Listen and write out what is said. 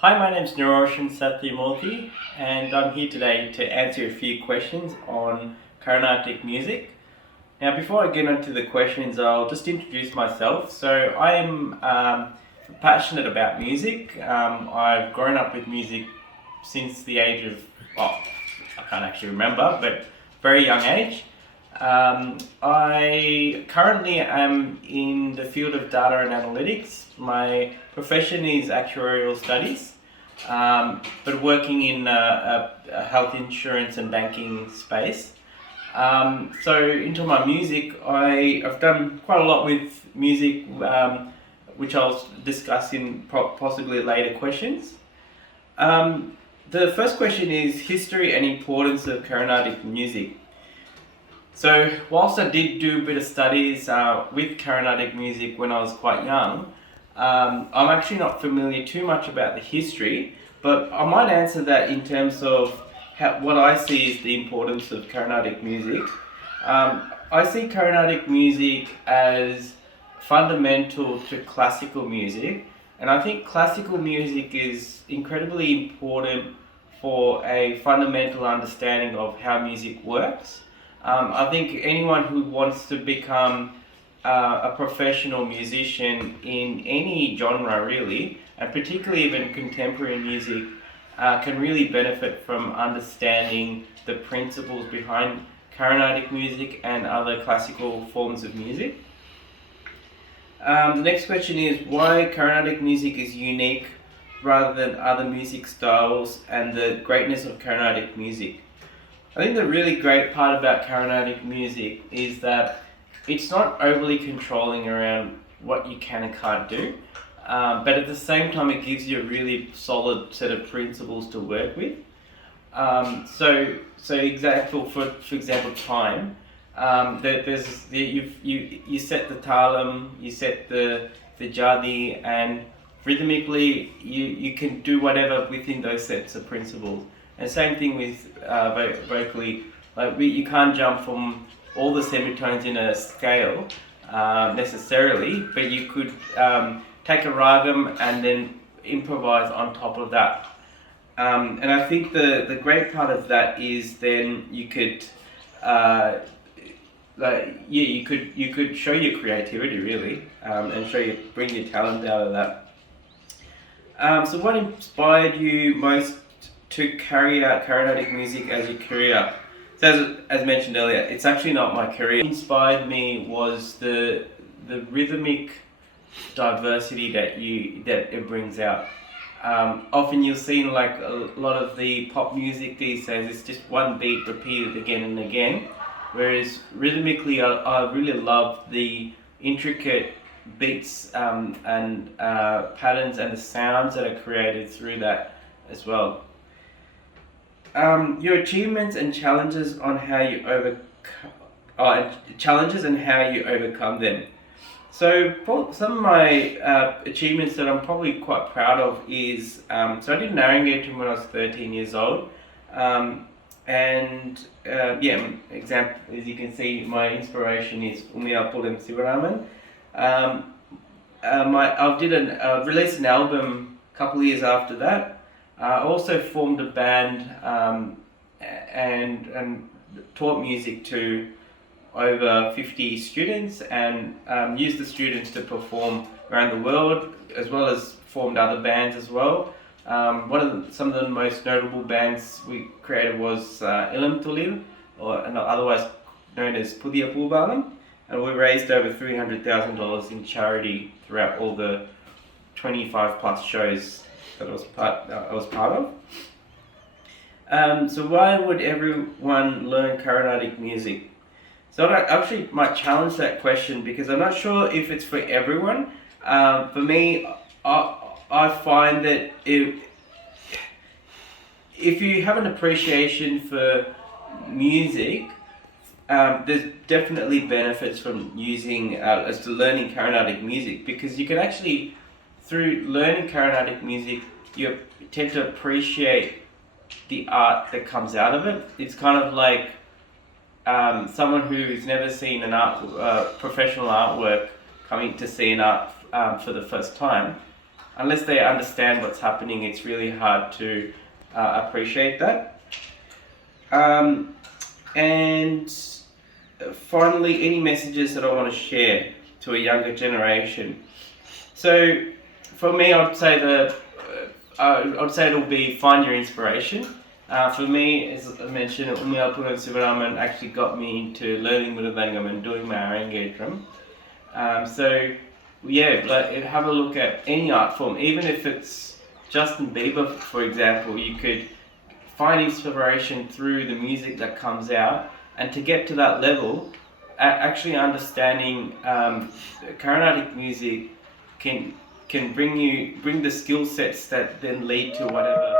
Hi, my name is Niroshan Satyamurthy, and I'm here today to answer a few questions on Karnatic music. Now, before I get into the questions, I'll just introduce myself. So, I am passionate about music. I've grown up with music since the age of, well, I can't actually remember, but very young age. I currently am in the field of data and analytics. My profession is actuarial studies, but working in a health insurance and banking space. So into my music, I've done quite a lot with music, which I'll discuss in possibly later questions. The first question is history and importance of Carnatic music. So whilst I did do a bit of studies with Carnatic music when I was quite young, I'm actually not familiar too much about the history, but I might answer that in terms of what I see is the importance of Carnatic music. I see Carnatic music as fundamental to classical music, and I think classical music is incredibly important for a fundamental understanding of how music works. I think anyone who wants to become a professional musician in any genre really, and particularly even contemporary music, can really benefit from understanding the principles behind Carnatic music and other classical forms of music. The next question is why Carnatic music is unique rather than other music styles and the greatness of Carnatic music. I think the really great part about Carnatic music is that it's not overly controlling around what you can and can't do, but at the same time it gives you a really solid set of principles to work with. So example for example time. You set the talam, you set the jadi, and rhythmically you can do whatever within those sets of principles. And same thing with vocally, you can't jump from all the semitones in a scale necessarily, but you could take a ragam and then improvise on top of that. And I think the great part of that is then you could you could show your creativity really, and bring your talent out of that. So what inspired you most to carry out Carnatic music as your career? So as mentioned earlier, it's actually not my career. What inspired me was the rhythmic diversity that it brings out. Often you'll see in like a lot of the pop music these days, it's just one beat repeated again and again. Whereas rhythmically, I really love the intricate beats and patterns and the sounds that are created through that as well. Your achievements and challenges on how you overcome them. So some of my achievements that I'm probably quite proud of is so I did Narragansett when I was 13 years old, example as you can see, my inspiration is Umiyapulam Sivaraman. I released an album a couple of years after that. I also formed a band and taught music to over 50 students and used the students to perform around the world, as well as formed other bands as well. Some of the most notable bands we created was Ilam Tulil, or otherwise known as Pudia Pulbalam, and we raised over $300,000 in charity throughout all the 25 plus shows that I was part of. So why would everyone learn Carnatic music? So I actually might challenge that question because I'm not sure if it's for everyone. For me, I find that if you have an appreciation for music, there's definitely benefits from learning Carnatic music, because you can actually, through learning Carnatic music, you tend to appreciate the art that comes out of it. It's kind of like someone who's never seen professional artwork coming to see an art for the first time. unless they understand what's happening, it's really hard to appreciate that. And finally, any messages that I want to share to a younger generation. So for me, I'd say it'll be find your inspiration. For me, as I mentioned, Umiyalpura and Sivaraman actually got me into learning Mridangam and doing my Arrange drum. So yeah, like, have a look at any art form, even if it's Justin Bieber, for example. You could find inspiration through the music that comes out, and to get to that level, actually understanding Karnatic music can bring the skill sets that then lead to whatever.